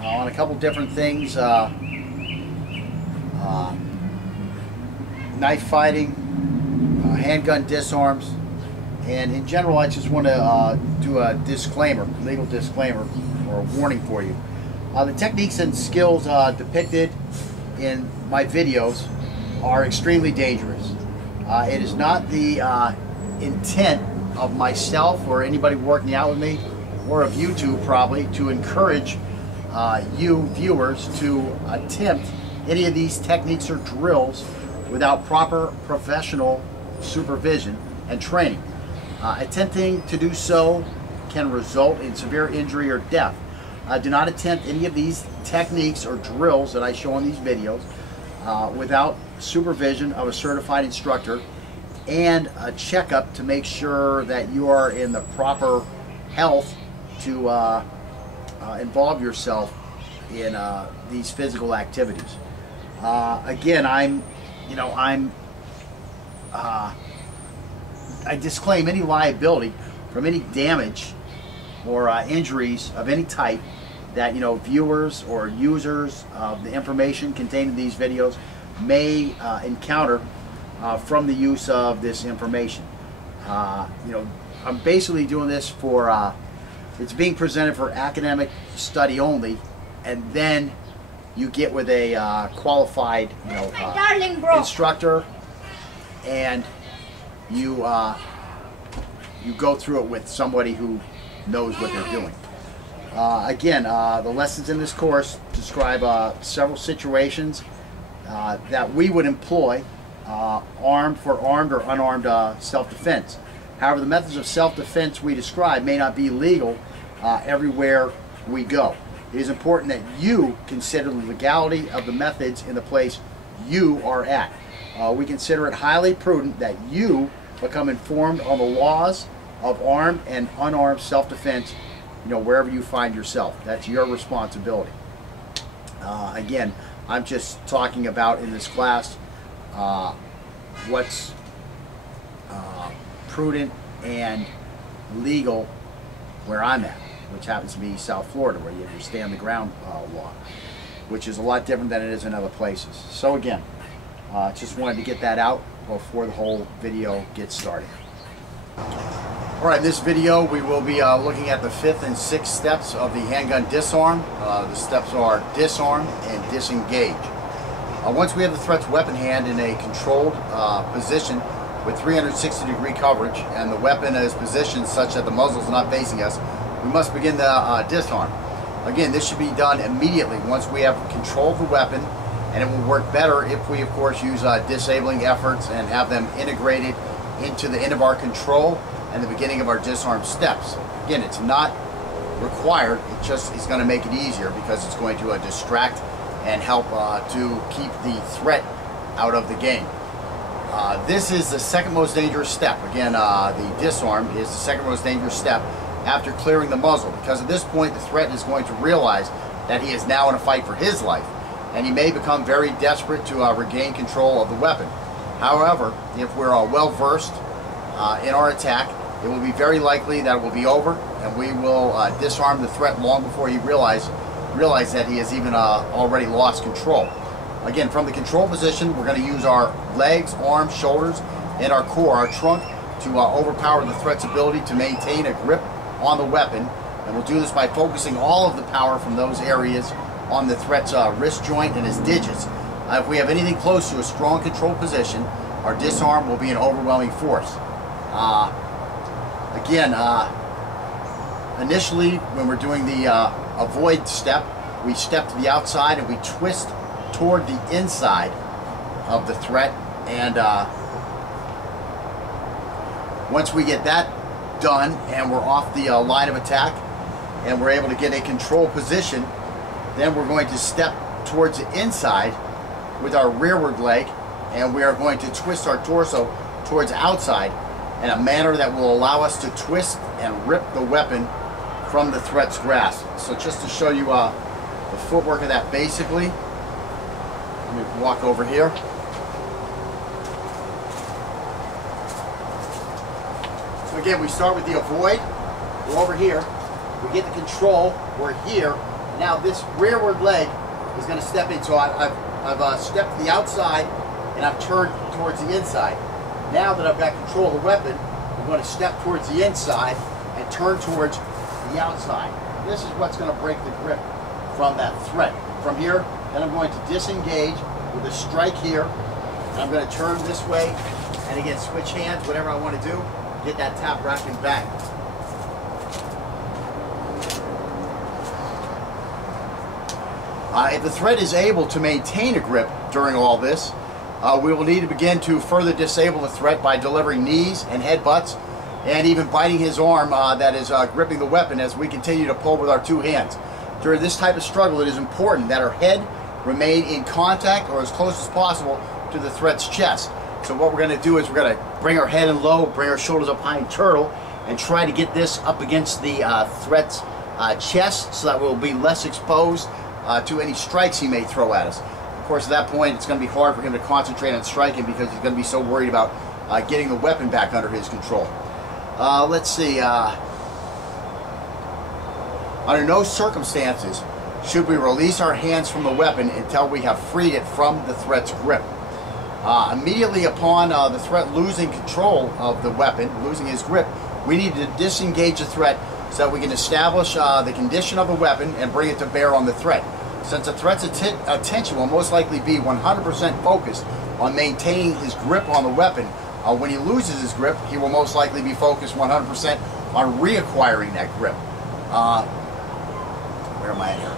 On a couple different things, knife fighting, handgun disarms, and in general I just want to do a disclaimer, legal disclaimer or a warning for you. The techniques and skills depicted in my videos are extremely dangerous. It is not the intent of myself or anybody working out with me, or of YouTube probably, to encourage you viewers to attempt any of these techniques or drills without proper professional supervision and training. Attempting to do so can result in severe injury or death. Do not attempt any of these techniques or drills that I show on these videos without supervision of a certified instructor and a checkup to make sure that you are in the proper health to involve yourself in these physical activities. Again, I disclaim any liability from any damage or injuries of any type that viewers or users of the information contained in these videos may encounter from the use of this information. I'm basically doing this for it's being presented for academic study only, and then you get with a qualified instructor, and you go through it with somebody who knows what they're doing. Again, the lessons in this course describe several situations that we would employ armed or unarmed self-defense. However, the methods of self-defense we describe may not be legal everywhere we go. It is important that you consider the legality of the methods in the place you are at. We consider it highly prudent that you become informed on the laws of armed and unarmed self-defense, wherever you find yourself. That's your responsibility. Again, I'm just talking about in this class what's prudent and legal where I'm at, which happens to be South Florida, where you stand the ground law, which is a lot different than it is in other places. So again, just wanted to get that out before the whole video gets started. Alright, in this video we will be looking at the 5th and 6th steps of the handgun disarm. The steps are disarm and disengage. Once we have the threat's weapon hand in a controlled position with 360-degree coverage, and the weapon is positioned such that the muzzle is not facing us, we must begin the disarm. Again, this should be done immediately once we have control of the weapon, and it will work better if we, of course, use disabling efforts and have them integrated into the end of our control and the beginning of our disarm steps. Again, it's not required, it just is going to make it easier because it's going to distract and help to keep the threat out of the game. This is the second most dangerous step. Again, the disarm is the second most dangerous step after clearing the muzzle, because at this point the threat is going to realize that he is now in a fight for his life, and he may become very desperate to regain control of the weapon. However, if we're well versed in our attack, it will be very likely that it will be over, and we will disarm the threat long before he realize that he has even already lost control. Again, from the control position, we're going to use our legs, arms, shoulders, and our core, our trunk, to overpower the threat's ability to maintain a grip on the weapon, and we'll do this by focusing all of the power from those areas on the threat's wrist joint and his digits. If we have anything close to a strong control position, our disarm will be an overwhelming force. Again, initially when we're doing the avoid step, we step to the outside and we twist toward the inside of the threat, and once we get that done and we're off the line of attack and we're able to get a control position, then we're going to step towards the inside with our rearward leg, and we are going to twist our torso towards the outside in a manner that will allow us to twist and rip the weapon from the threat's grasp. So just to show you the footwork of that basically, let me walk over here. So again, we start with the avoid, go over here, we get the control, we're here. Now this rearward leg is going to step in. So I've stepped to the outside and I've turned towards the inside. Now that I've got control of the weapon, I'm going to step towards the inside and turn towards the outside. This is what's going to break the grip from that threat. From here, then I'm going to disengage with a strike here. And I'm going to turn this way and again switch hands, whatever I want to do, get that tap, rack, and bang. If the threat is able to maintain a grip during all this, we will need to begin to further disable the threat by delivering knees and headbutts and even biting his arm that is gripping the weapon as we continue to pull with our two hands. During this type of struggle, it is important that our head remain in contact or as close as possible to the threat's chest. So what we're going to do is we're going to bring our head in low, bring our shoulders up high and turtle, and try to get this up against the threat's chest so that we'll be less exposed to any strikes he may throw at us. Of course, at that point, it's going to be hard for him to concentrate on striking because he's going to be so worried about getting the weapon back under his control. Let's see. Under no circumstances should we release our hands from the weapon until we have freed it from the threat's grip. Immediately upon the threat losing control of the weapon, losing his grip, we need to disengage the threat so that we can establish the condition of the weapon and bring it to bear on the threat. Since the threat's attention will most likely be 100% focused on maintaining his grip on the weapon, when he loses his grip, he will most likely be focused 100% on reacquiring that grip. Where am I at here?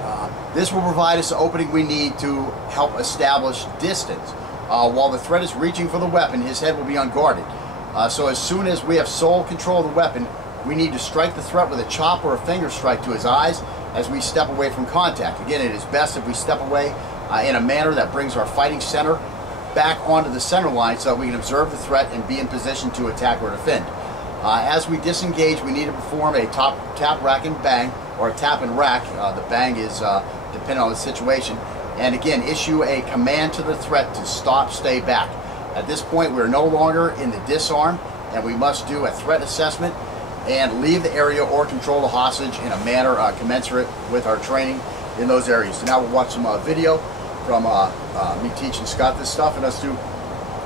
This will provide us the opening we need to help establish distance. While the threat is reaching for the weapon, his head will be unguarded. So as soon as we have sole control of the weapon, we need to strike the threat with a chop or a finger strike to his eyes as we step away from contact. Again, it is best if we step away in a manner that brings our fighting center back onto the center line so that we can observe the threat and be in position to attack or defend. As we disengage, we need to perform a tap, rack, and bang, or a tap and rack. The bang is dependent on the situation. And again, issue a command to the threat to stop, stay back. At this point, we're no longer in the disarm, and we must do a threat assessment and leave the area or control the hostage in a manner commensurate with our training in those areas. So now we'll watch some video from me teaching Scott this stuff and us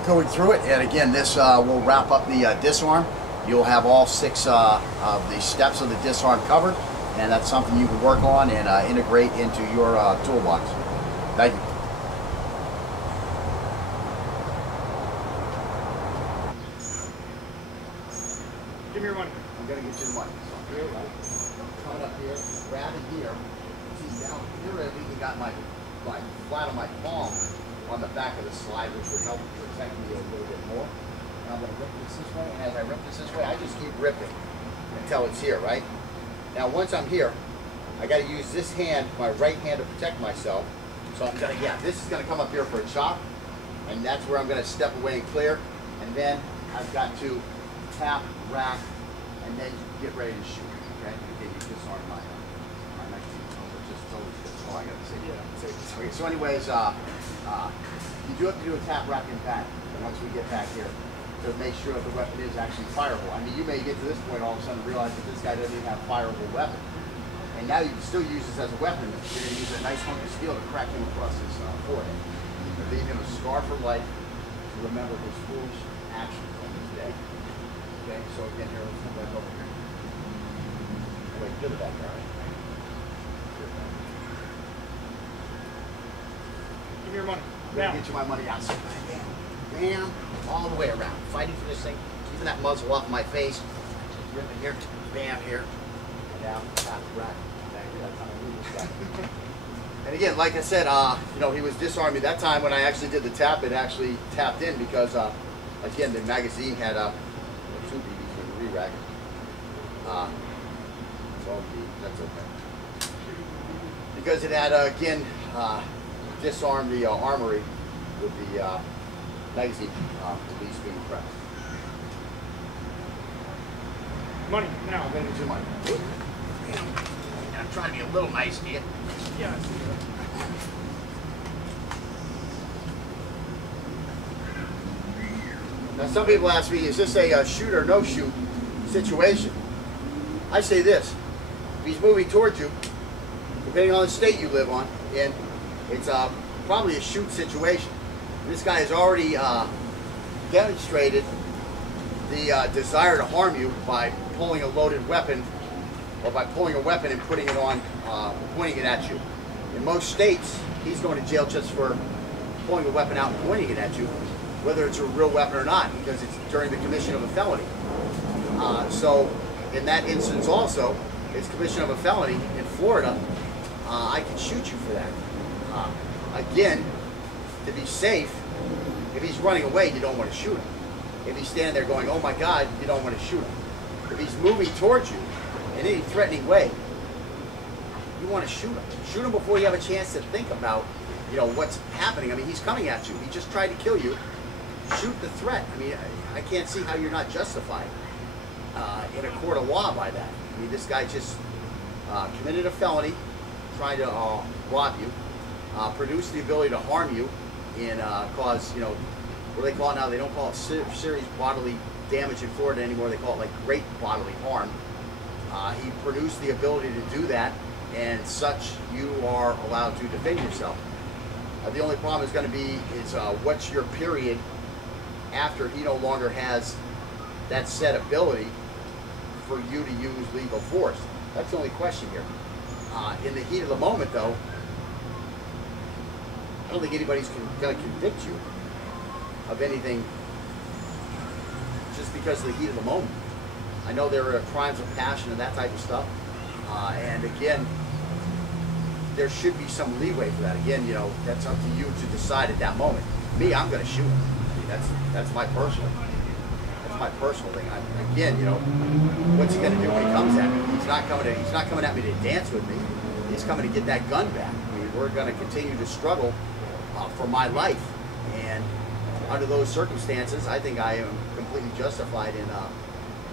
going through it. And again, this will wrap up the disarm. You'll have all 6 of the steps of the disarm covered, and that's something you can work on and integrate into your toolbox. Thank you. Give me your money. I'm going to get you the money. So here, right? Coming up here, grab it here. See, down here, I've even got my flat of my palm on the back of the slide, which would help protect me a little bit more. And I'm going to rip this way, and as I rip this way, I just keep ripping until it's here, right? Now, once I'm here, I got to use this hand, my right hand, to protect myself. So I'm going to, this is going to come up here for a chop, and that's where I'm going to step away and clear. And then I've got to tap, rack, and then get ready to shoot. Okay, again, you disarm my 19, just that's all I got to say. Yeah. Okay, so anyways, you do have to do a tap, rack, and bang. And once we get back here, to make sure that the weapon is actually fireable. I mean, you may get to this point all of a sudden and realize that this guy doesn't even have a fireable weapon. And now you can still use this as a weapon. You're going to use a nice hunk of steel to crack him across his forehead. And leave him a scar for life to remember his foolish actions on this day. Okay, so again, here, let's come back over here. Wait, to the back, all right? Give me your money. I'm going to get you my money out. Bam, bam, all the way around. Fighting for this thing, keeping that muzzle off my face. Just ripping here, bam here, and down, tap, rack. And again, like I said, you know, he was disarming me that time when I actually did the tap. It actually tapped in because, again, the magazine had 2 BBs for the re-rack. So that's okay. Because it had, again, disarmed the armory with the magazine release being pressed. Money, now. I'm going to get you money. I'm trying to be a little nice to you. Yeah, I see that. Now, some people ask me, is this a shoot or no shoot situation? I say this: if he's moving towards you, depending on the state you live in, it's probably a shoot situation. This guy has already demonstrated the desire to harm you by pulling a loaded weapon, or by pulling a weapon and putting it on, pointing it at you. In most states, he's going to jail just for pulling a weapon out and pointing it at you, whether it's a real weapon or not, because it's during the commission of a felony. So in that instance also, it's commission of a felony in Florida. I can shoot you for that. Again, to be safe, if he's running away, you don't want to shoot him. If he's standing there going, oh my God, you don't want to shoot him. If he's moving towards you in any threatening way, you want to shoot him. Shoot him before you have a chance to think about, you know, what's happening. I mean, he's coming at you. He just tried to kill you. Shoot the threat. I mean, I can't see how you're not justified in a court of law by that. I mean, this guy just committed a felony, trying to rob you, produced the ability to harm you, and cause, you know, what do they call it now? They don't call it serious bodily damage in Florida anymore. They call it like great bodily harm. He produced the ability to do that, and such you are allowed to defend yourself. The only problem is going to be is what's your period after he no longer has that set ability for you to use legal force. That's the only question here. In the heat of the moment, though, I don't think anybody's going to convict you of anything just because of the heat of the moment. I know there are crimes of passion and that type of stuff, and again, there should be some leeway for that. Again, you know, that's up to you to decide at that moment. Me, I'm going to shoot him. I mean, that's my personal thing. Again, you know, what's he going to do when he comes at me? He's not coming at me to dance with me. He's coming to get that gun back. I mean, we're going to continue to struggle for my life, and under those circumstances, I think I am completely justified in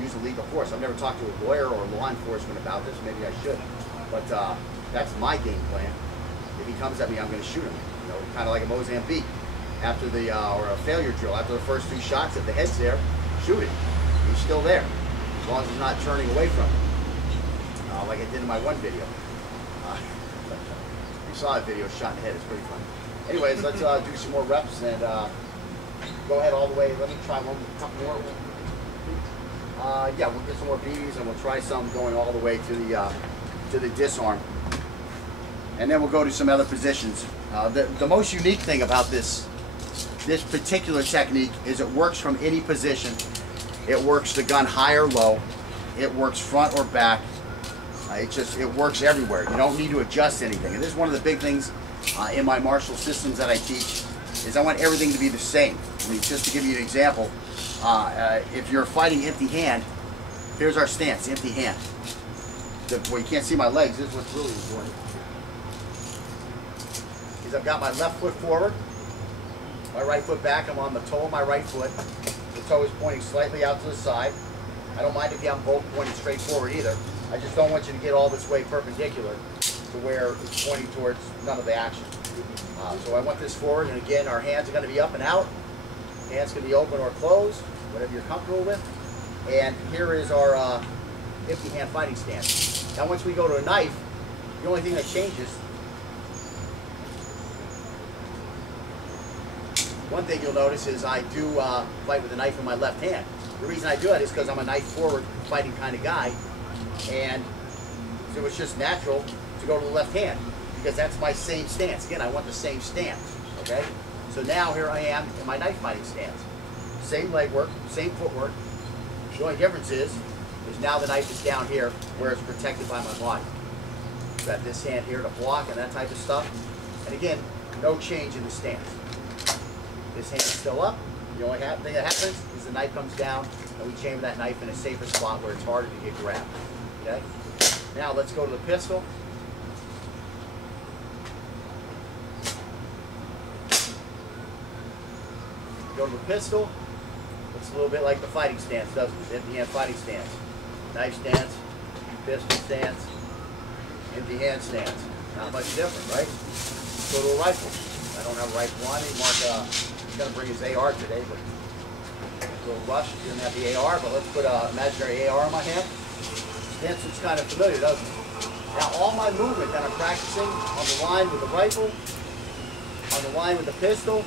using lethal force. I've never talked to a lawyer or law enforcement about this. Maybe I should, but that's my game plan. If he comes at me, I'm going to shoot him. You know, kind of like a Mozambique after the or a failure drill. After the first 2 shots, if the head's there, shoot it. He's still there, as long as he's not turning away from it, like I did in my one video. You saw that video, shot in the head. It's pretty funny. Anyways, let's do some more reps and go ahead all the way. Let me try one couple more. Yeah, we'll get some more BBs and we'll try some going all the way to the disarm, and then we'll go to some other positions. The most unique thing about this particular technique is it works from any position. It works the gun high or low. It works front or back. It works everywhere. You don't need to adjust anything. And this is one of the big things in my martial systems that I teach, is I want everything to be the same. I mean, just to give you an example, if you're fighting empty hand, here's our stance, empty hand. Well, you can't see my legs. This is what's really important. Is I've got my left foot forward, my right foot back. I'm on the toe of my right foot. The toe is pointing slightly out to the side. I don't mind if you have both pointing straight forward either. I just don't want you to get all this way perpendicular to where it's pointing towards none of the action. So I want this forward, and again, our hands are going to be up and out. Hands can be open or closed, whatever you're comfortable with. And here is our empty hand fighting stance. Now once we go to a knife, the only thing that changes, one thing you'll notice is I do fight with a knife in my left hand. The reason I do it is because I'm a knife forward fighting kind of guy, and so it's just natural to go to the left hand because that's my same stance. Again, I want the same stance, okay? So now here I am in my knife fighting stance. Same leg work, same footwork. The only difference is now the knife is down here where it's protected by my body. Got this hand here to block and that type of stuff. And again, no change in the stance. This hand is still up. The only thing that happens is the knife comes down and we chamber that knife in a safer spot where it's harder to get grabbed. Okay? Now let's go to the pistol. Go to the pistol. Looks a little bit like the fighting stance, doesn't it? Empty hand fighting stance. Knife stance, pistol stance, empty hand stance. Not much different, right? Let's go to a rifle. I don't have a rifle on me. Mark he's going to bring his AR today, but a little rush. He didn't have the AR, but let's put an imaginary AR in my hand. Stance looks kind of familiar, doesn't it? Now all my movement that I'm practicing on the line with the rifle, on the line with the pistol,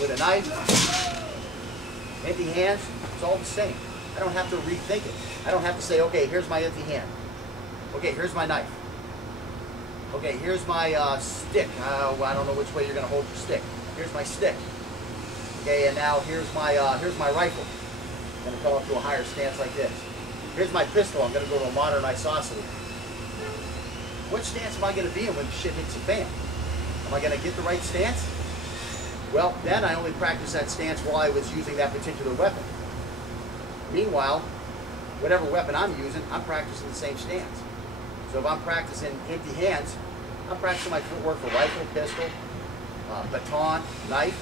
with a knife, empty hands, it's all the same. I don't have to rethink it. I don't have to say, okay, here's my empty hand. Okay, here's my knife. Okay, here's my stick. I don't know which way you're going to hold your stick. Here's my stick. Okay, and now here's my rifle. I'm going to come up to a higher stance like this. Here's my pistol. I'm going to go to a modern isosceles. What stance am I going to be in when shit hits the fan? Am I going to get the right stance? Well, then I only practiced that stance while I was using that particular weapon. Meanwhile, whatever weapon I'm using, I'm practicing the same stance. So if I'm practicing empty hands, I'm practicing my footwork for rifle, pistol, baton, knife.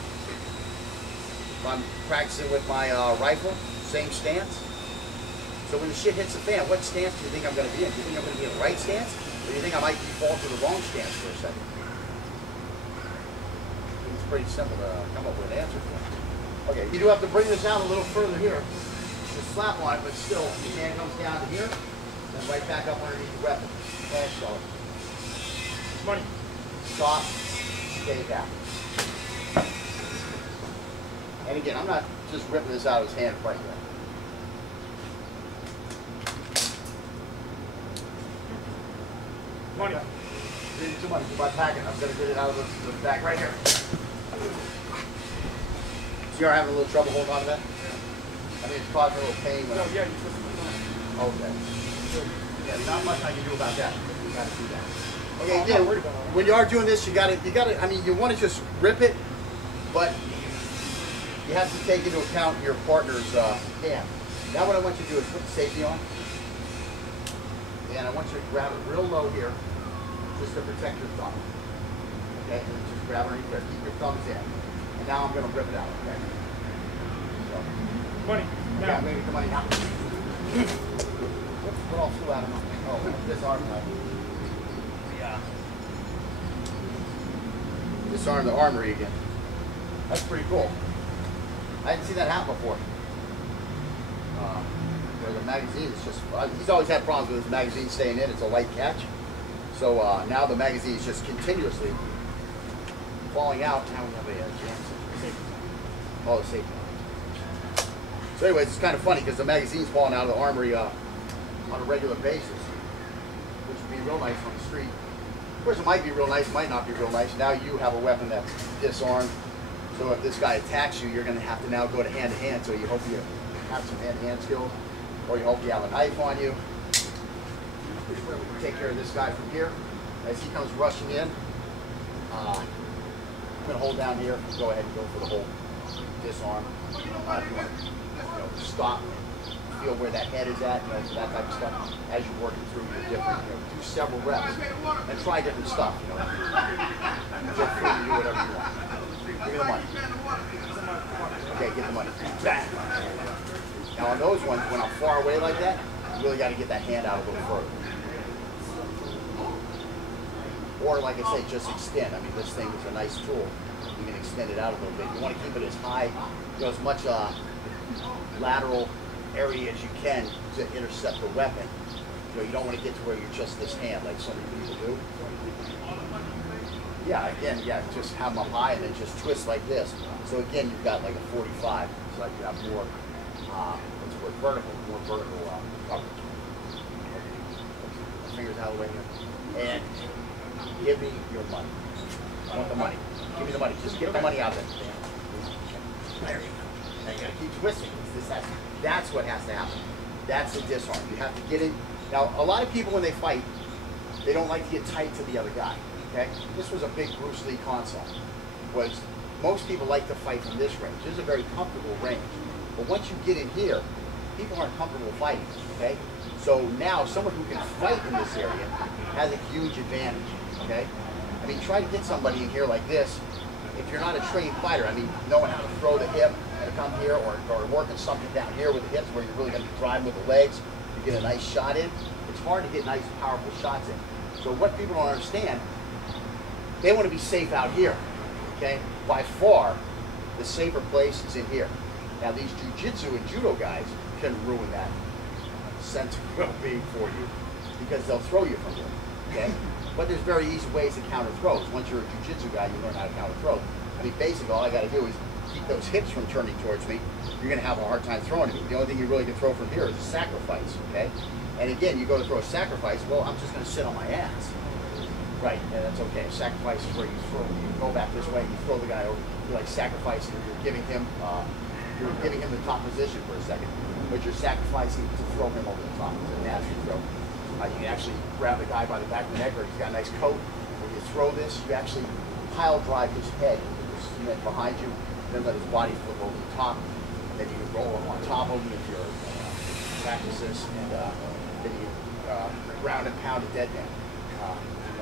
If I'm practicing with my rifle, same stance. So when the shit hits the fan, what stance do you think I'm going to be in? Do you think I'm going to be in the right stance? Or do you think I might default to the wrong stance for a second? It's pretty simple to come up with an answer for. Okay, you do have to bring this out a little further here. Just slap on it, but still, your hand comes down to here, then right back up underneath the weapon. And so, Money. stop, stay back. And again, I'm not just ripping this out of his hand right there. Money. Reading too much by packing. I'm going to get it out of the back right here. So you're having a little trouble holding on to that? I mean, it's causing a little pain. No, yeah, you're supposed to put it on. Okay. Yeah, not much I can do about that. You got to do that. Okay, I'm again, not worried about it. when you are doing this, you got to. I mean, you want to just rip it, but you have to take into account your partner's hand. Now, what I want you to do is put the safety on, and I want you to grab it real low here, just to protect your thumb. Okay, and just grab it right there. Keep your thumbs in, and now I'm going to rip it out. Okay. So. Money. Yeah, Now. I'm going to get the money now. What all flew out of my thing? Oh, disarm knife. Yeah. Disarm the armory again. That's pretty cool. I hadn't seen that happen before. Where the magazine is just, he's always had problems with his magazine staying in. It's a light catch. So now the magazine is just continuously falling out. Now we have a jam. Oh, the safety. So anyways, it's kind of funny because the magazine's falling out of the armory on a regular basis, which would be real nice on the street. Of course, it might be real nice, it might not be real nice. Now you have a weapon that's disarmed. So if this guy attacks you, you're going to have to now go to hand-to-hand. So you hope you have some hand-to-hand skills, or you hope you have a knife on you. We can take care of this guy from here. As he comes rushing in, I'm going to hold down here. Go ahead and go for the whole disarm. If you want to, stop, feel where that head is at, so that type of stuff. As you're working through your different, do several reps and try different stuff. Feel free to do whatever you want. Give me the money. Okay, get the money. Bang. Now on those ones, when I'm far away like that, you really got to get that hand out a little further. Or like I say, just extend. I mean, this thing is a nice tool. You can extend it out a little bit. You want to keep it as high, as much lateral area as you can to intercept the weapon. You don't want to get to where you're just this hand like so many people do. Yeah, again, just have them up high and then just twist like this. So again, you've got like a 45. It's like you have more, what's the word, more vertical coverage. Fingers out of the way here. And give me your money. I want the money. Give me the money. Just get the money out of it. There you go. Now you gotta keep twisting. That's what has to happen. That's a disarm. You have to get in. Now, a lot of people when they fight, they don't like to get tight to the other guy. Okay? This was a big Bruce Lee concept. Most people like to fight from this range. This is a very comfortable range. But once you get in here, people aren't comfortable fighting. Okay? So now someone who can fight in this area has a huge advantage. Okay? I mean, try to get somebody in here like this. If you're not a trained fighter, I mean, knowing how to throw the hip and come here, or working something down here with the hips where you're really going to drive with the legs, you get a nice shot in. It's hard to get nice, powerful shots in. So what people don't understand, they want to be safe out here. Okay? By far, the safer place is in here. Now, these jiu-jitsu and judo guys can ruin that sense of well-being for you. because they'll throw you from here, okay? But there's very easy ways to counter throws. Once you're a jiu-jitsu guy, you learn how to counter throws. I mean, basically, all I got to do is keep those hips from turning towards me. You're going to have a hard time throwing at me. The only thing you really can throw from here is a sacrifice, okay? And again, you go to throw a sacrifice, well, I'm just going to sit on my ass. Right, yeah, that's okay. Sacrifice is where you go back this way, and you throw the guy over. You're like sacrificing, you're giving him the top position for a second, but you're sacrificing to throw him over the top. It's a nasty throw. You can actually grab the guy by the back of the neck, or he's got a nice coat. When you throw this, you actually pile drive his head into the cement behind you, then let his body flip over the top, and then you can roll him on top of him if you're practice this, and then you ground and pound a dead man.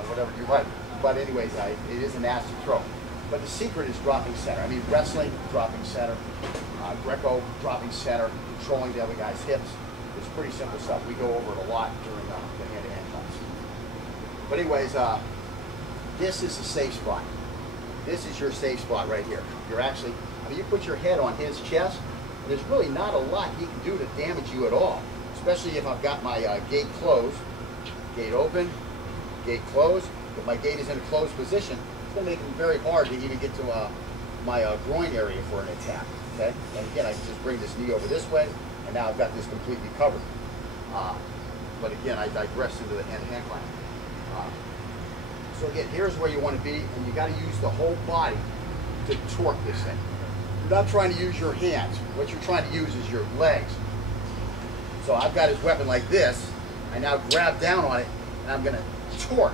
Whatever you like. But anyways, it is a nasty throw. But the secret is dropping center. I mean, wrestling, dropping center. Greco, dropping center, controlling the other guy's hips. It's pretty simple stuff. We go over it a lot during the hand-to-hand class. But anyways, this is a safe spot. This is your safe spot right here. You're actually, I mean, you put your head on his chest, and there's really not a lot he can do to damage you at all. Especially if I've got my gate closed, gate open, gate closed. If my gate is in a closed position, it's going to make it very hard to even get to my groin area for an attack. Okay, and again, I can just bring this knee over this way, and now I've got this completely covered. But again, I digress into the hand-to-hand class. So again, here's where you want to be, and you got to use the whole body to torque this thing. You're not trying to use your hands. What you're trying to use is your legs. So I've got his weapon like this. I now grab down on it, and I'm going to torque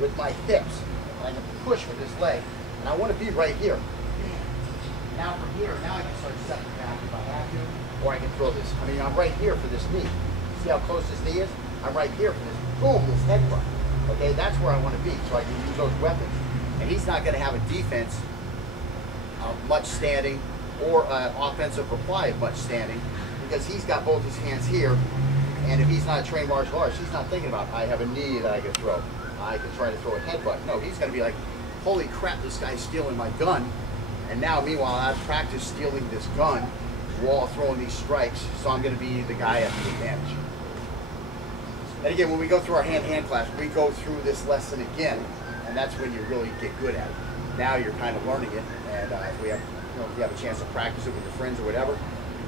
with my hips. And I can push with this leg, and I want to be right here. Now from here, now I can start stepping back if I have to, or I can throw this. I mean, I'm right here for this knee. See how close this knee is? I'm right here for this. Boom, this headbutt. Okay, that's where I want to be, so I can use those weapons. And he's not going to have a defense of much standing or an offensive reply of much standing, because he's got both his hands here. And if he's not a trained martial artist, he's not thinking about, I have a knee that I can throw. I can try to throw a headbutt. No, he's going to be like, holy crap, this guy's stealing my gun. And now, meanwhile, I've practiced stealing this gun while throwing these strikes, so I'm going to be the guy at the advantage. And again, when we go through our hand-to-hand class, we go through this lesson again, and that's when you really get good at it. Now you're kind of learning it, and if you have a chance to practice it with your friends or whatever,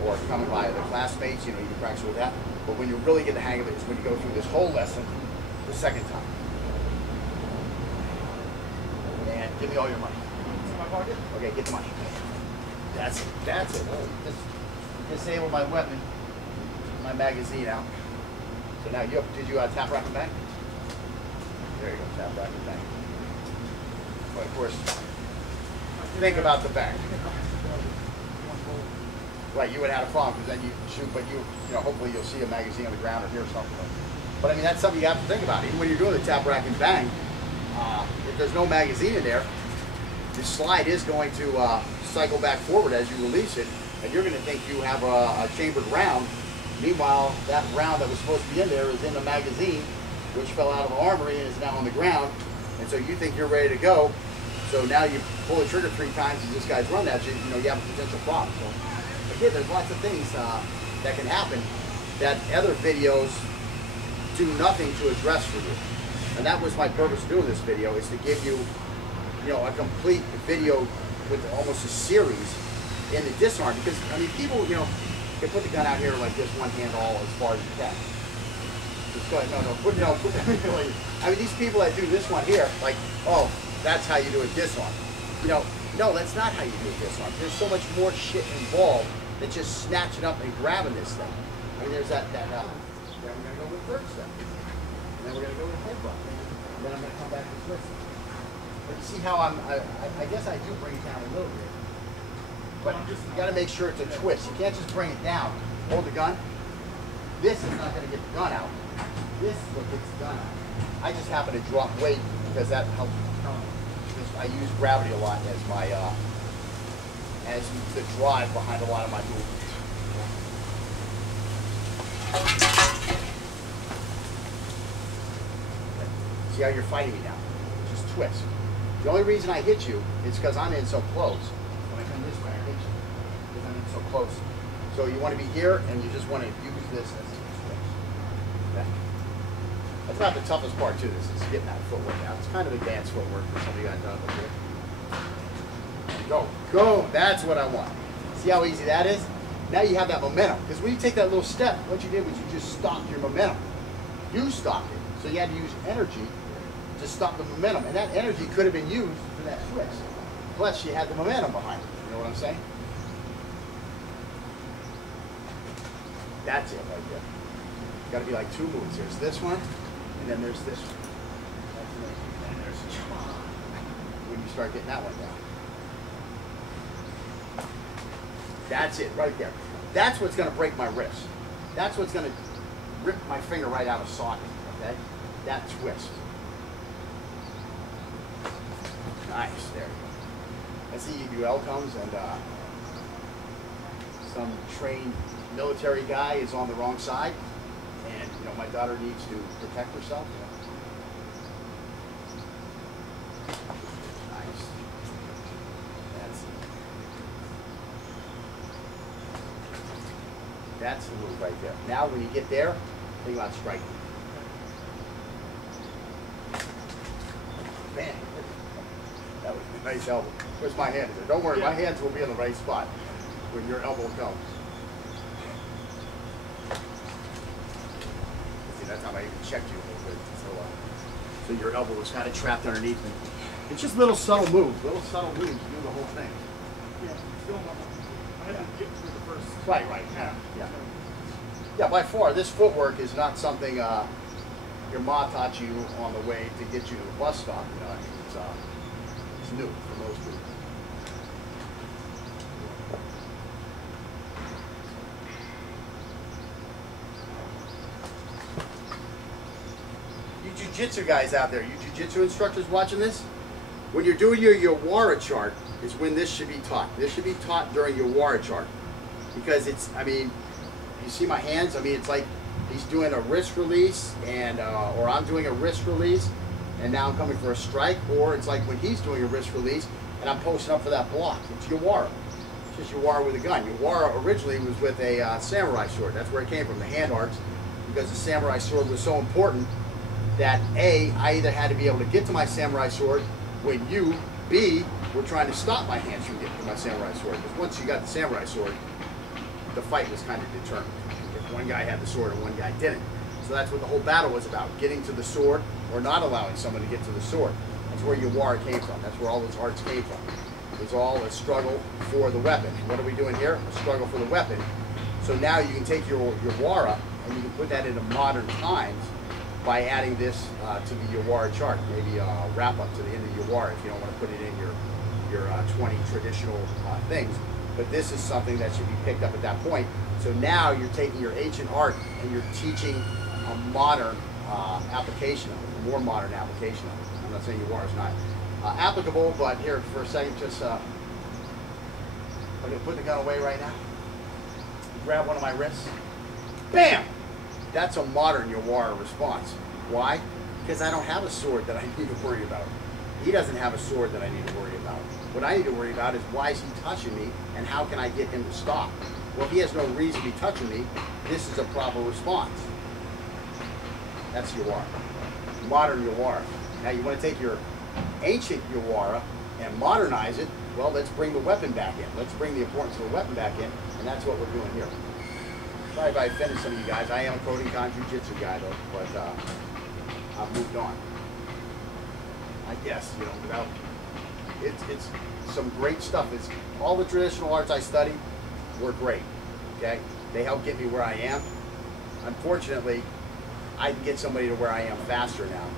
or coming by other classmates, you can practice with that. But when you really get the hang of it is when you go through this whole lesson the second time. And give me all your money. Okay, get the money. That's it. Just disable my weapon, my magazine out. So now did you tap, rack, and bang? There you go, tap, rack, and bang. But of course, think about the bang. Right, you would have had a problem because then you shoot, but hopefully you'll see a magazine on the ground or hear something. But I mean, that's something you have to think about. Even when you're doing the tap, rack, and bang, if there's no magazine in there, the slide is going to cycle back forward as you release it, and you're going to think you have a chambered round. Meanwhile, that round that was supposed to be in there is in the magazine, which fell out of the armory and is now on the ground. And so you think you're ready to go. So now you pull the trigger 3 times and this guy's run at you, you have a potential problem. So again, there's lots of things that can happen that other videos do nothing to address for you. And that was my purpose of doing this video, is to give you, a complete video with almost a series in the disarm. Because, I mean, people, can put the gun out here like this, one hand all as far as you can. Just go ahead, I mean, these people that do this one here, like, oh, that's how you do a disarm. No, that's not how you do a disarm. There's so much more shit involved than just snatching up and grabbing this thing. I mean, there's that then we're going to go with third step. And then we're going to go with headbutt. And then I'm going to come back to twist. But you see how I guess I do bring it down a little bit. But you got to make sure it's a twist. You can't just bring it down. Hold the gun. This is not going to get the gun out. This is what gets the gun out. I just happen to drop weight because that helps. I use gravity a lot as my as the drive behind a lot of my movements. See how you're fighting me now? Just twist. The only reason I hit you is because I'm in so close. When I come this way, I hit you because I'm in so close. So you want to be here, and you just want to use this as a twist. Okay. That's not the toughest part too, this is getting that footwork out. It's kind of advanced footwork for some of you guys done it before. Go, go, that's what I want. See how easy that is? Now you have that momentum. Because when you take that little step, what you did was you just stopped your momentum. You stopped it. So you had to use energy to stop the momentum. And that energy could have been used for that twist. Plus you had the momentum behind it. You know what I'm saying? That's it right there. Got to be like two moves. There's this one, and then there's this one. And there's when you start getting that one down. That's it right there. That's what's going to break my wrist. That's what's going to rip my finger right out of socket. Okay, that twist. Nice. There you go. Let's see, UL comes and some trained military guy is on the wrong side, and you know my daughter needs to protect herself. Nice. That's the move right there. Now when you get there, think about striking. Man, that was a nice elbow. Where's my hand? Don't worry, my hands will be in the right spot when your elbow comes. See, that time I even checked you a little bit. So your elbow was kind of trapped underneath me. It's just little subtle moves. Little subtle moves do the whole thing. Yeah, still not. I had to get through the first. Right, yeah. Yeah, by far, this footwork is not something your ma taught you on the way to get you to the bus stop. You know, I mean, it's new for most people. You jiu-jitsu guys out there, you jiu-jitsu instructors watching this, when you're doing your Yawara chart is when this should be taught. This should be taught during your Yawara chart. Because it's, I mean, you see my hands? I mean, it's like he's doing a wrist release, and or I'm doing a wrist release, and now I'm coming for a strike. Or it's like when he's doing a wrist release, and I'm posting up for that block. It's Yawara. It's just Yawara with a gun. Yawara originally was with a samurai sword. That's where it came from, the hand arts, because the samurai sword was so important that A, I either had to be able to get to my samurai sword when you, B, were trying to stop my hands from getting to my samurai sword. Because once you got the samurai sword, the fight was kind of determined. If one guy had the sword and one guy didn't. So that's what the whole battle was about, getting to the sword or not allowing someone to get to the sword. That's where Yawara came from. That's where all those arts came from. It was all a struggle for the weapon. What are we doing here? A struggle for the weapon. So now you can take your Yawara and you can put that into modern times by adding this to the Yawara chart. Maybe a wrap up to the end of Yawara if you don't want to put it in your 20 traditional things. But this is something that should be picked up at that point. So now you're taking your ancient art and you're teaching a modern application of it, a more modern application of it. I'm not saying Yawara is not applicable, but here for a second, just I'm going to put the gun away right now. Grab one of my wrists. Bam! That's a modern Yawara response. Why? Because I don't have a sword that I need to worry about. He doesn't have a sword that I need to worry about. What I need to worry about is why is he touching me and how can I get him to stop? Well, if he has no reason to be touching me, this is a proper response. That's Yawara. Modern Yawara. Now you want to take your ancient Yawara and modernize it. Well, let's bring the weapon back in. Let's bring the importance of the weapon back in, and that's what we're doing here. Sorry if I offended some of you guys. I am a Kodokan Jiu-Jitsu guy, though, but I've moved on. I guess, you know, without... It's some great stuff. It's all the traditional arts I studied were great, okay? They helped get me where I am. Unfortunately, I can get somebody to where I am faster now,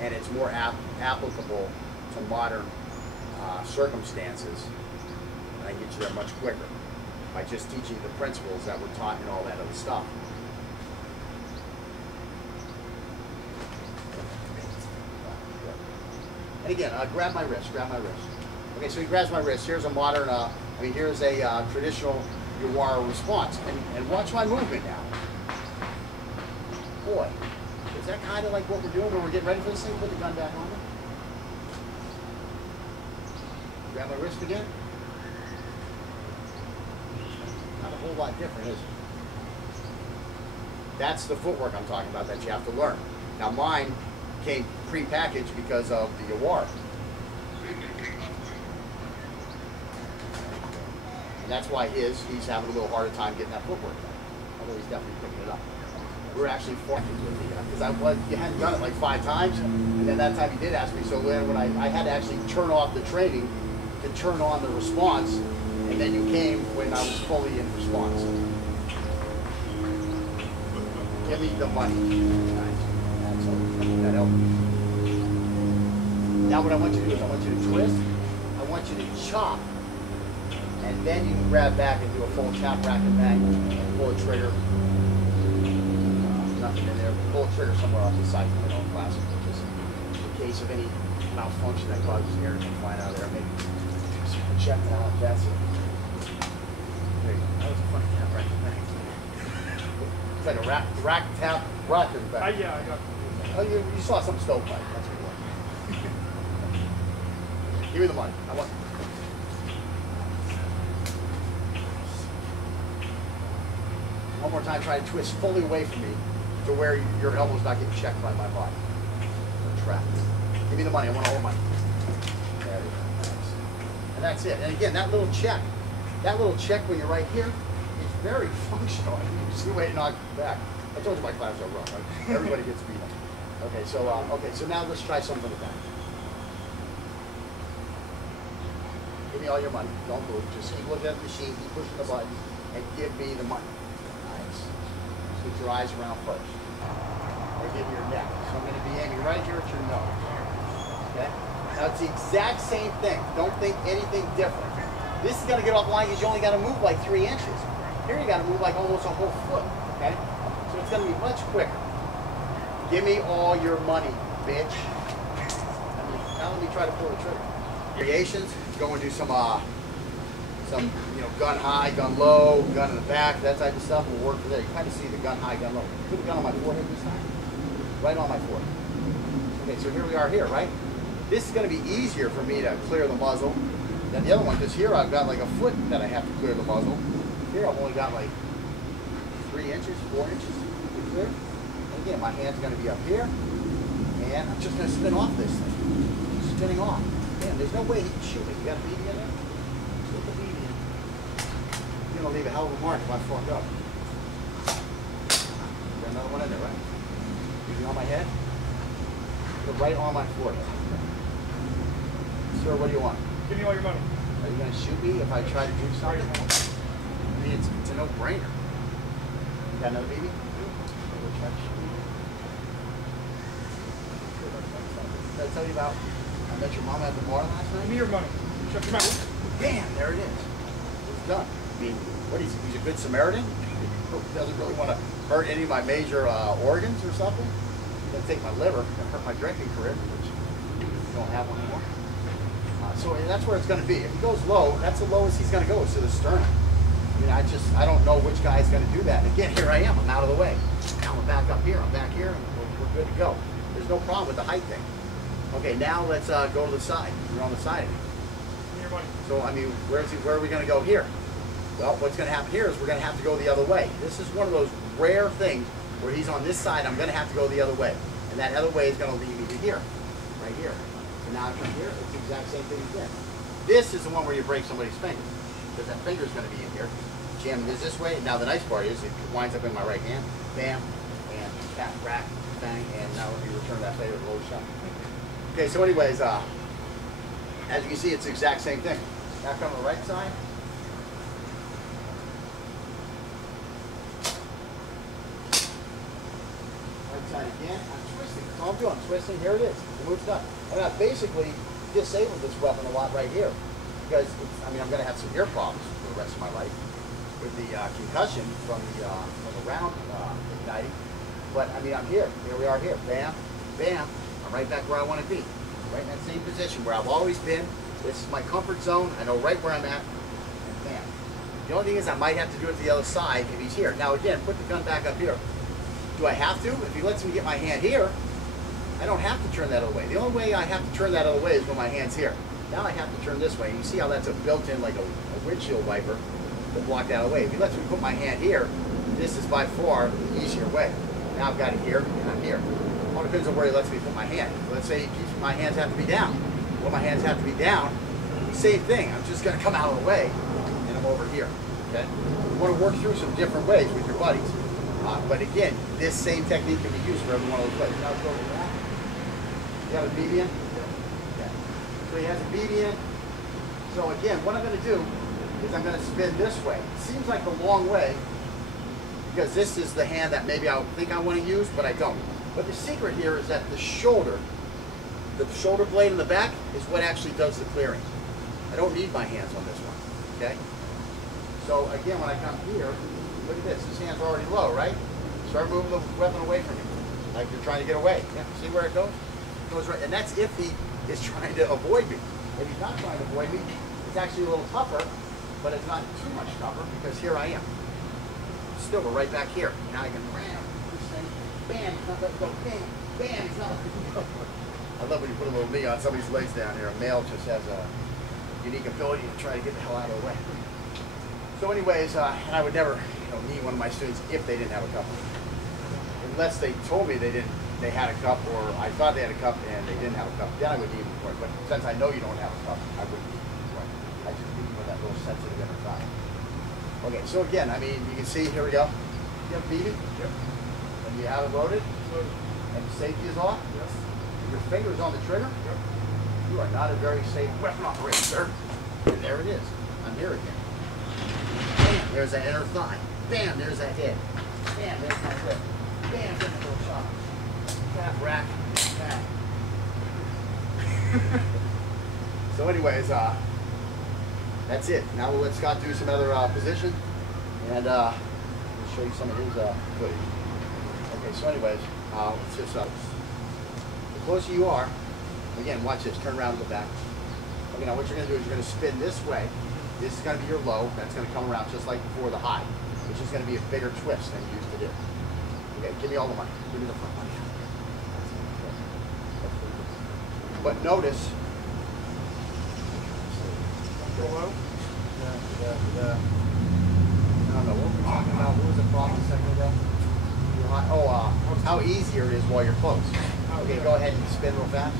and it's more applicable to modern circumstances, and I can get you there much quicker by just teaching the principles that were taught and all that other stuff. And again, grab my wrist, grab my wrist. Okay, so he grabs my wrist. Here's a modern, here's a traditional Yawara response. And watch my movement now. Boy, is that kind of like what we're doing when we're getting ready for this thing? Put the gun back on me. Grab my wrist again. Not a whole lot different, is it? That's the footwork I'm talking about that you have to learn. Now mine came pre-packaged because of the Awar. And that's why he's having a little harder time getting that footwork done. Although he's definitely picking it up. We're actually fortunate with the, because you hadn't done it like 5 times, and then that time you did ask me. So then when I had to actually turn off the training to turn on the response, and then you came when I was fully in response. Give me the money. Nice. That's all. That helped. Now what I want you to do is I want you to twist. I want you to chop. And then you can grab back and do a full chop, rack, and bang, and pull a trigger. Nothing in there. Pull a trigger somewhere off the side of the middle classic. Just in case of any malfunction that causes air to fly out of there. Maybe just check it out. That's it. There you go. That was a funny tap, rack, and bang. It's like a rack, tap, rock, and bang. Yeah, I got it. Oh, you saw some stovepipe. That's what it was. Give me the money. I want. One more time, try to twist fully away from me to where your elbow's not getting checked by my body. Or trapped. Give me the money. I want to hold money. There we go. Nice. And that's it. And again, that little check when you're right here, it's very functional. You see the way it knocks back. I told you my claps are rough. Right? Everybody gets beat up. Okay, so now let's try something with that. Give me all your money. Don't move. Just keep looking at the machine, keep pushing the button, and give me the money. Nice. Put your eyes around first. Or give me your neck. So I'm going to be aiming right here at your nose. Okay? Now it's the exact same thing. Don't think anything different. This is going to get off line because you only got to move like 3 inches. Here you got to move like almost a whole foot. Okay? So it's going to be much quicker. Give me all your money, bitch. Now let me try to pull the trigger. Variations, go and do some gun high, gun low, gun in the back, that type of stuff will work for there. You kind of see the gun high, gun low. Put the gun on my forehead this time. Right on my forehead. Okay, so here we are here, right? This is going to be easier for me to clear the muzzle than the other one, because here I've got like a foot that I have to clear the muzzle. Here I've only got like 3 inches, 4 inches to clear. And again, my hand's going to be up here, and I'm just going to spin off this thing. Spinning off. Man, there's no way he can shoot me. You got a BB in there? Put the BB in. You're going to leave a hell of a mark if I fuck up. Got another one in there, right? BB on my head? Put it right on my forehead. Sir, what do you want? Give me all your money. Are you going to shoot me if I try to do something? I mean, it's a no-brainer. You got another BB? Did I tell you about I met your mom at the bar last night? Give me your money. Shut your mouth. Bam! There it is. It's done. I mean, what is he? He's a good Samaritan? He doesn't really want to hurt any of my major organs or something? He's going to take my liver and hurt my drinking career, which you don't have one anymore. So that's where it's going to be. If he goes low, that's the lowest he's going to go, is to the sternum. I mean, I don't know which guy is going to do that. And again, here I am. I'm out of the way. Now I'm back up here. I'm back here, and we're good to go. There's no problem with the height thing. Okay, now let's go to the side. You're on the side of me. Give me your money. So, I mean, where are we going to go here? Well, what's going to happen here is we're going to have to go the other way. This is one of those rare things where he's on this side, I'm going to have to go the other way. And that other way is going to lead me to here, right here. So now I come here, it's the exact same thing again. This is the one where you break somebody's finger, because that finger is going to be in here. Jamming this way. Now the nice part is it winds up in my right hand. Bam, and tap, rack, bang, and now let me return that favor with a low shot. Okay, so anyways, as you can see, it's the exact same thing. Now come to the right side. Right side again. I'm twisting. That's all I'm doing. I'm twisting. Here it is. The move's done. And I've basically disabled this weapon a lot right here. Because, I'm going to have some ear problems for the rest of my life with the concussion from the round igniting. But, I'm here. Here we are here. Bam, bam. I'm right back where I want to be. Right in that same position where I've always been. This is my comfort zone. I know right where I'm at. And bam. The only thing is I might have to do it to the other side if he's here. Now again, put the gun back up here. Do I have to? If he lets me get my hand here, I don't have to turn that other way. The only way I have to turn that other way is when my hand's here. Now I have to turn this way. You see how that's a built-in, like a windshield wiper to block that away. If he lets me put my hand here, this is by far the easier way. Now I've got it here, and I'm here. All depends on where he lets me put my hand. Let's say my hands have to be down. Well, my hands have to be down. Same thing. I'm just going to come out of the way, and I'm over here. Okay. You want to work through some different ways with your buddies. But again, this same technique can be used for every one of those ways. Now go over that. You have a BB in? Okay. So he has a BB in. So again, what I'm going to do is I'm going to spin this way. It seems like the long way because this is the hand that maybe I think I want to use, but I don't. But the secret here is that the shoulder blade in the back is what actually does the clearing. I don't need my hands on this one, okay? So again, when I come here, look at this. This hand's already low, right? Start moving the weapon away from you, like you're trying to get away. Yeah, see where it goes? It goes right, and that's if he is trying to avoid me. If he's not trying to avoid me, it's actually a little tougher, but it's not too much tougher because here I am. Still, we're right back here. Now I can ram this thing, bam, he's not letting go, bam, bam, he's not letting go. I love when you put a little knee on somebody's legs down here. A male just has a unique ability to try to get the hell out of the way. So anyways, and I would never knee one of my students if they didn't have a cup. Unless they told me they had a cup, or I thought they had a cup and they didn't have a cup, then I would knee them for it. But since I know you don't have a cup, I wouldn't knee them for it. I just knee them with that little sensitive inner thigh. Okay, so again, I mean, you can see, here we go. You have BB? Yep. And you have it loaded? And the safety is off? Yes. Your finger is on the trigger? Yep. You are not a very safe weapon operator, sir. And there it is. I'm here again. Bam, there's that inner thigh. Bam, there's that head. Bam, there's my whip. Bam, there's a little shot. Calf rack. Back. So anyways, that's it. Now we'll let Scott do some other position, and we'll show you some of his footage. Okay, so anyways, let's just, the closer you are, again, watch this, turn around to the back. Okay, now what you're going to do is you're going to spin this way. This is going to be your low. That's going to come around just like before the high, which is going to be a bigger twist than you used to do. Okay, give me all the money. Give me the front money. But notice, go low. I don't know, what were we talking about? What was the problem a second ago? How easier it is while you're close. Okay, go ahead and spin real fast.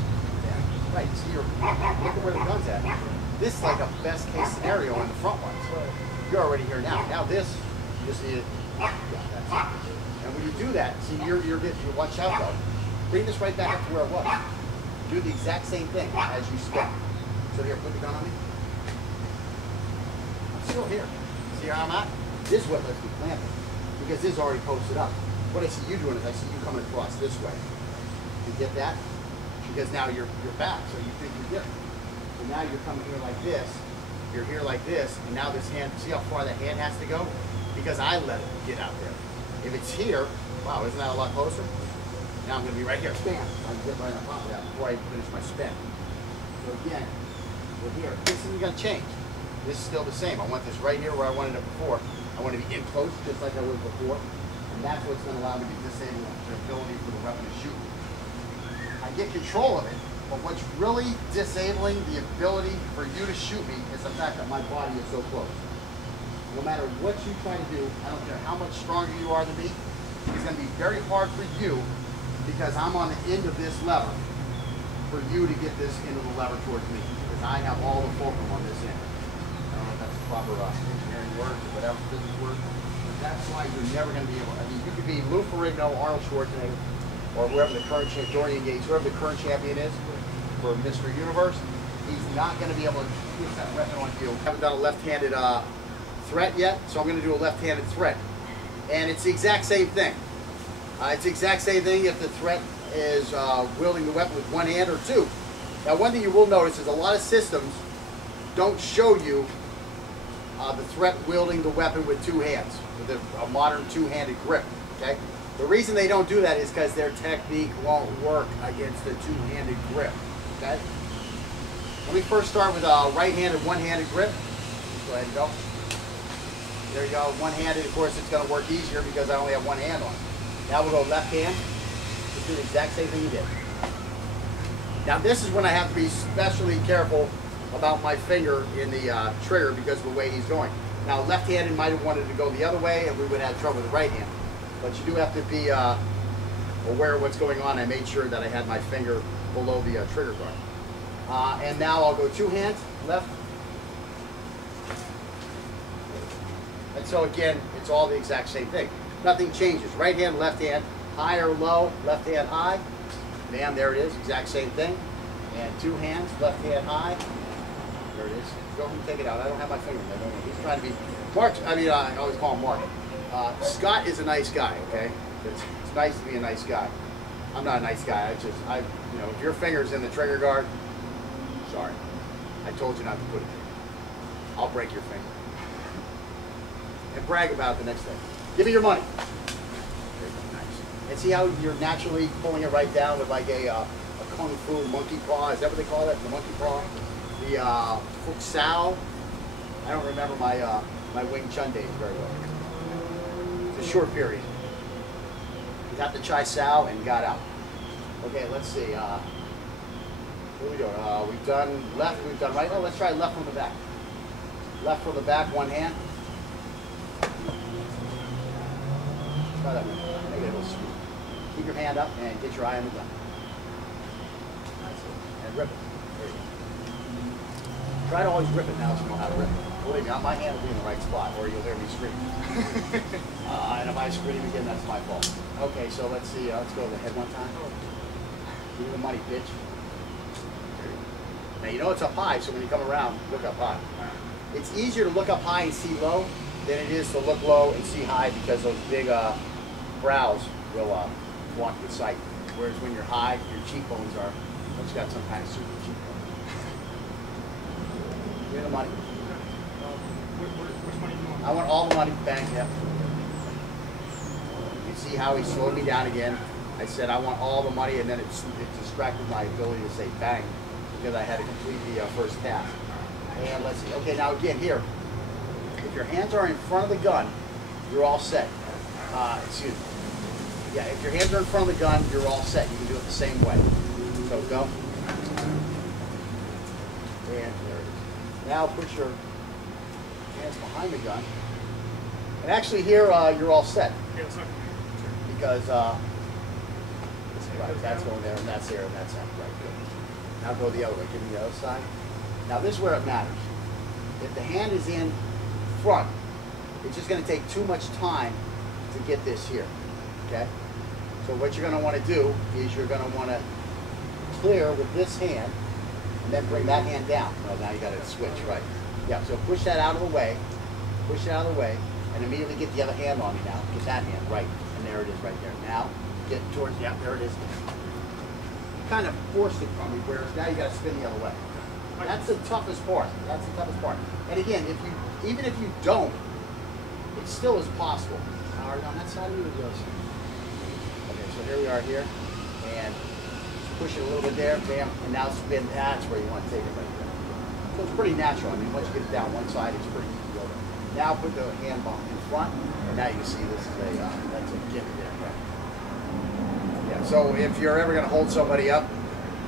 Yeah. Right, see, look at where the gun's at. This is like a best case scenario in the front ones. You're already here now. Now this, you just need it. Yeah, that's it. And when you do that, see, you're getting, watch out though. Bring this right back up to where it was. Do the exact same thing as you spin. So here, put the gun on me. I'm still here. See how I'm at? This is what lets me plant it. Because this is already posted up. What I see you doing is I see you coming across this way. You get that? Because now you're back, so you think you're different. So now you're coming here like this, you're here like this, and now this hand, see how far that hand has to go? Because I let it get out there. If it's here, wow, isn't that a lot closer? Now I'm going to be right here, bam, I can get right on top of that before I finish my spin. So again, we're here. This isn't going to change. This is still the same. I want this right here where I wanted it before. I want to be in close, just like I was before. And that's what's going to allow me to disable the ability for the weapon to shoot me. I get control of it, but what's really disabling the ability for you to shoot me is the fact that my body is so close. No matter what you try to do, I don't care how much stronger you are than me, it's going to be very hard for you because I'm on the end of this lever for you to get this into the lever towards me because I have all the fulcrum on this end. I don't know if that's a proper engineering word or whatever business word, but that's why you're never going to be able, I mean, you could be Lou Ferrigno, Arnold Schwarzenegger, or whoever the current champion, Disengage, whoever the current champion is for Mr. Universe, he's not going to be able to get that weapon on you. I haven't done a left-handed threat yet, so I'm going to do a left-handed threat. And it's the exact same thing. It's the exact same thing if the threat is wielding the weapon with one hand or two. Now, one thing you will notice is a lot of systems don't show you the threat wielding the weapon with two hands, with a modern two-handed grip, okay? The reason they don't do that is because their technique won't work against the two-handed grip, okay? Let me first start with a right-handed, one-handed grip. Just go ahead and go. There you go, one-handed. Of course, it's going to work easier because I only have one hand on it. Now we'll go left hand. Just do the exact same thing you did. Now this is when I have to be especially careful about my finger in the trigger because of the way he's going. Now left-handed might have wanted to go the other way and we would have trouble with the right hand. But you do have to be aware of what's going on, I made sure that I had my finger below the trigger guard. And now I'll go 2 hands, left. And so again, it's all the exact same thing. Nothing changes. Right hand, left hand, high or low, left hand high. Bam, there it is, exact same thing. And 2 hands, left hand high. There it is. Go ahead and take it out. I don't have my fingers. I don't know. He's trying to be Mark. I always call him Mark. Scott is a nice guy. Okay, it's nice to be a nice guy. I'm not a nice guy. You know, if your finger's in the trigger guard, sorry, I told you not to put it there. I'll break your finger. And brag about it the next day. Give me your money. Nice. And see how you're naturally pulling it right down with like a kung fu monkey paw. Is that what they call it? The monkey paw. The Fuk Sao. I don't remember my Wing Chun days very well. It's a short period. We got the Chai Sao and got out. Okay, let's see. What are we doing? We've done left, we've done right. Oh, let's try left from the back. Left from the back, 1 hand. Try that one. Make it a little smooth. Keep your hand up and get your eye on the gun. And rip it. There you go. Try to always rip it now so you know how to rip it. Believe me, my hand will be in the right spot or you'll hear me scream. And if I scream again, that's my fault. Okay, so let's see. Let's go to the head one time. Give me the money, bitch. Now you know it's up high, so when you come around, look up high. It's easier to look up high and see low than it is to look low and see high because those big brows will block the sight. Whereas when you're high, your cheekbones are, once you got some kind of super cheekbone. Give me the money. Which money do you want? I want all the money back, yeah. You see how he slowed me down again. I said I want all the money, and then it distracted my ability to say bang because I had to complete the first task. And let's see. Okay, now again here, if your hands are in front of the gun, you're all set. Excuse me. Yeah, if your hands are in front of the gun, you're all set. You can do it the same way. So go. And there it is. Now put your hands behind the gun. And actually here, you're all set. Yeah, it's not Because right, that's going there, and that's there, and that's that. Right, good. Now go the other way. Give me the other side. Now this is where it matters. If the hand is in front, it's just going to take too much time to get this here. Okay? So what you're going to want to do is you're going to want to clear with this hand, and then bring that hand down. Well, now you got to switch, right? Yeah. So push that out of the way. Push it out of the way, and immediately get the other hand on me now. Get that hand right, and there it is, right there. Now get towards. Yeah, there it is. You kind of forced it from me, whereas now you got to spin the other way. That's the toughest part. That's the toughest part. And again, even if you don't, it still is possible. All right, on that side of you, it goes. Okay, so here we are here, and push it a little bit there, bam, and now spin. That's where you want to take it right there. So it's pretty natural. I mean, once you get it down one side, it's pretty easy to go there. Now put the hand bomb in front, and now you can see this is that's a gimme there. Right? Yeah. So if you're ever going to hold somebody up,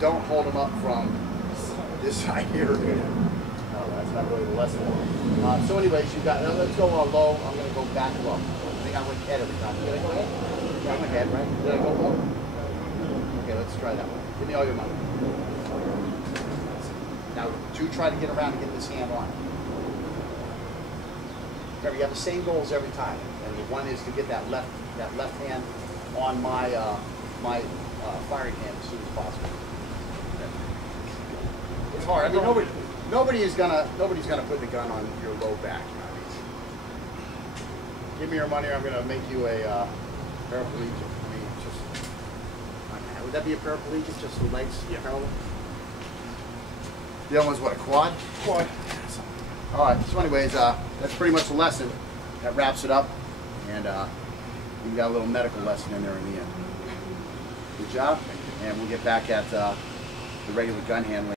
don't hold them up from this side here. No, that's not really the lesson. So anyways, you got, let's go low. I'm going to go back low. I think I went head every time. Did I go ahead? Yeah, I went head, right? Did I go low? Okay, let's try that one. Give me all your money. Now, do try to get around and get this hand on. Remember, you have the same goals every time. And the one is to get that left hand on my firing hand as soon as possible. It's hard. I mean, nobody's gonna put the gun on your low back. You know what I mean? Give me your money, or I'm gonna make you a paraplegic. I mean, just would that be a paraplegic? Just the legs parallel? The other one's what, a quad? Quad. All right. So, anyways, that's pretty much the lesson. That wraps it up, and you got a little medical lesson in there in the end. Good job, and we'll get back at the regular gun handling.